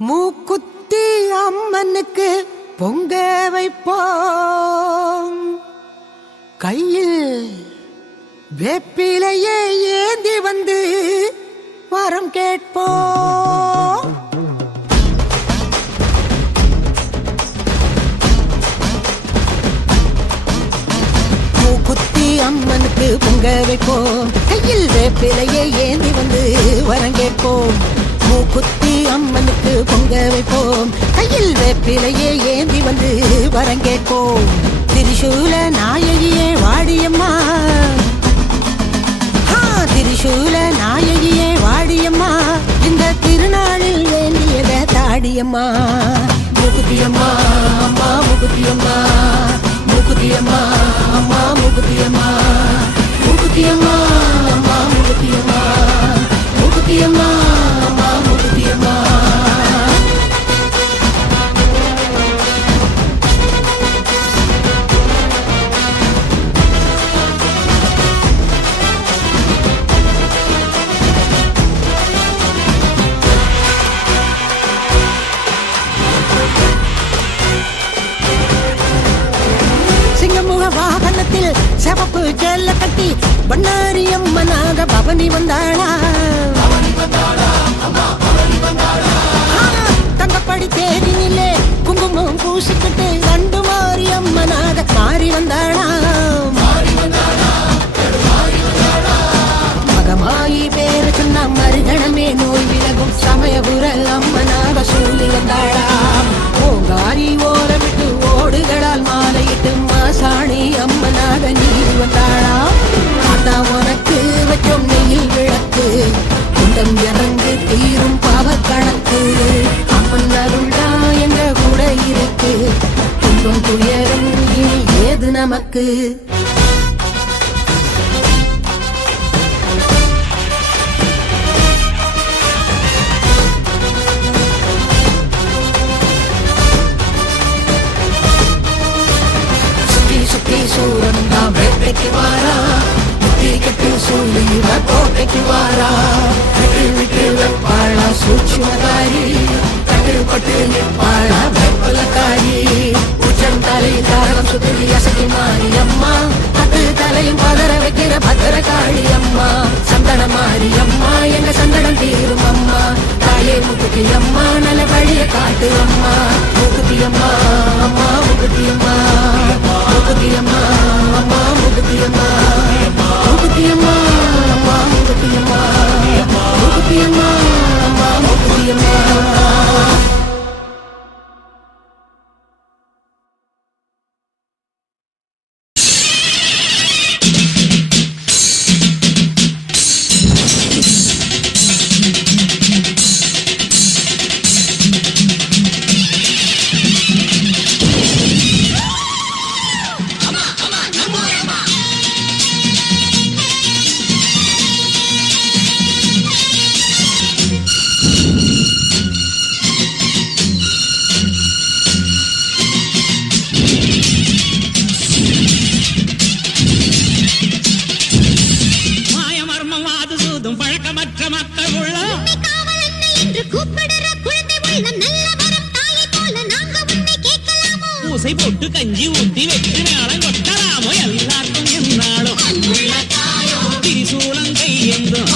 மூக்குத்தி அம்மனுக்கு பொங்க வைப்போம், கையில் வேப்பிலையே ஏந்தி வந்து வரம் கேட்போம். மூக்குத்தி அம்மனுக்கு பொங்க வைப்போம், கையில் வேப்பிலையே ஏந்தி வந்து வரம் கேட்போம். மூக்குத்தி அம்மனுக்கு பொங்க வைப்போம், கையில் வேப்பிலையே ஏந்தி வந்து வரங்கேட்போம். திரிசூல நாயகியே வாடியம்மா, திரிசூல நாயகியே வாடியம்மா, இந்த திருநாளில் வேண்டியத தாடியம்மா. மூக்குத்தியம்மா அம்மா மூக்குத்தியம்மா, மூக்குத்தியம்மா அம்மா மூக்குத்தியம்மா, மூக்குத்தியம்மா அம்மா மூக்குத்தியம்மா, மூக்குத்தியம்மா அம்மா மூக்குத்தியம்மா. சிங்கமுக வாகனத்தில் சிவப்பு ஜெல்ல கட்டி பண்ணாரி அம்மனாக பவனி வந்தாளா, தங்கப்படி தேரினிலே குங்குமம் பூசிக்கிட்டு கண்டு மாறி அம்மனாக மாறி வந்தாளா. மகமாயி பேரு சொன்ன மறுகணமே நோய் விலகும் சமயபுர அம்மனாக சூழி வந்தாளா. ஓங்காரி ஓரமிட்டு ஓடுகளால் மாலையிட்டு மாசாணி அம்மனாக நீர் வந்தாளா. ஆத்தா உனக்கு வச்சோம் நெயில் விளக்கு, குண்டம் இறங்கு தீரும் பாவ கணக்கு. அம்மன் அருள்டா எங்க கூட இருக்கு, துன்பம் துயரம் இனி ஏது நமக்கு. சுத்தி சுத்தி சூரன் தான் வேட்டைக்கு வாரா, முத்தி கட்டு சூழி கோட்டைக்கு வாரா. விட்டு விட்டு வைப்பாளா சூட்சுமதாரி, கட்டுப்பட்டு நிற்பாளா வெப்பலக்காரி. உச்சம் தலை தாரம் சுத்தி அசைக்கு மாறி அம்மா, பத்து தலையும் பதற வைக்கிற பத்திரகாளி அம்மா. சந்தன மாறி அம்மா எங்க சந்தனம் தீரும் அம்மா, தாயே முக்குத்தி அம்மா நல்ல வழிய காட்டு அம்மா. முக்குத்தி அம்மா அம்மா முக்குத்தி அம்மா, முக்குத்தி அம்மா அம்மா முக்குத்தி அம்மா, முக்குத்தி அம்மா அம்மா முக்குத்தி அம்மா, முக்குத்தி அம்மா அம்மா முக்குத்தி அம்மா. பூசை போட்டு கஞ்சி ஊத்தி வெற்றி மேளம் கொட்டலாமோ எல்லாருக்கும் என்னாலும் திரிசூலம் கையெங்கும்